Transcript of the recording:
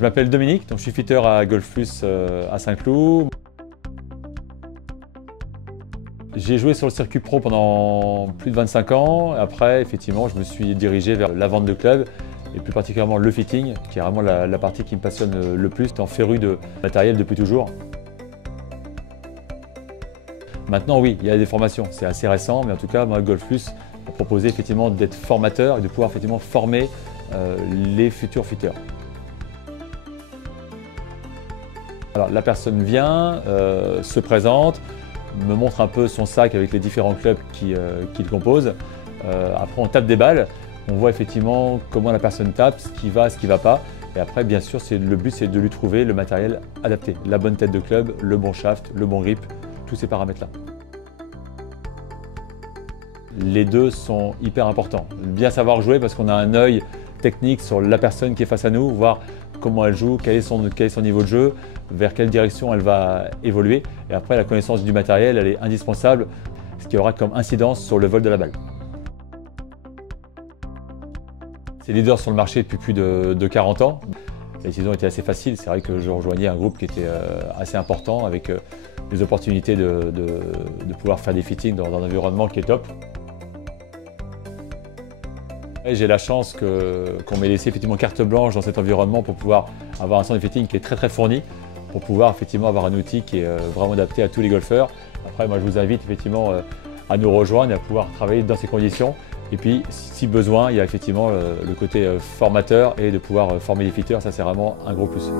Je m'appelle Dominique, donc je suis fitter à Golf Plus à Saint-Cloud. J'ai joué sur le circuit pro pendant plus de 25 ans. Après, effectivement, je me suis dirigé vers la vente de clubs et plus particulièrement le fitting, qui est vraiment la partie qui me passionne le plus. J'étais féru de matériel depuis toujours. Maintenant, oui, il y a des formations, c'est assez récent, mais en tout cas, moi, Golf Plus a proposé effectivement d'être formateur et de pouvoir effectivement former les futurs fitters. Alors, la personne vient, se présente, me montre un peu son sac avec les différents clubs qui le composent. Après, on tape des balles, on voit effectivement comment la personne tape, ce qui va pas. Et après, bien sûr, le but, c'est de lui trouver le matériel adapté, la bonne tête de club, le bon shaft, le bon grip, tous ces paramètres-là. Les deux sont hyper importants. Bien savoir jouer parce qu'on a un œil technique sur la personne qui est face à nous, voir comment elle joue, quel est son niveau de jeu, vers quelle direction elle va évoluer. Et après, la connaissance du matériel, elle est indispensable, ce qui aura comme incidence sur le vol de la balle. C'est leader sur le marché depuis plus de 40 ans. La décision était assez facile. C'est vrai que je rejoignais un groupe qui était assez important avec des opportunités de pouvoir faire des fittings dans un environnement qui est top. J'ai la chance qu'on m'ait laissé effectivement carte blanche dans cet environnement pour pouvoir avoir un centre de fitting qui est très fourni, pour pouvoir effectivement avoir un outil qui est vraiment adapté à tous les golfeurs. Après, moi je vous invite effectivement à nous rejoindre et à pouvoir travailler dans ces conditions. Et puis, si besoin, il y a effectivement le côté formateur et de pouvoir former les fitters, ça c'est vraiment un gros plus.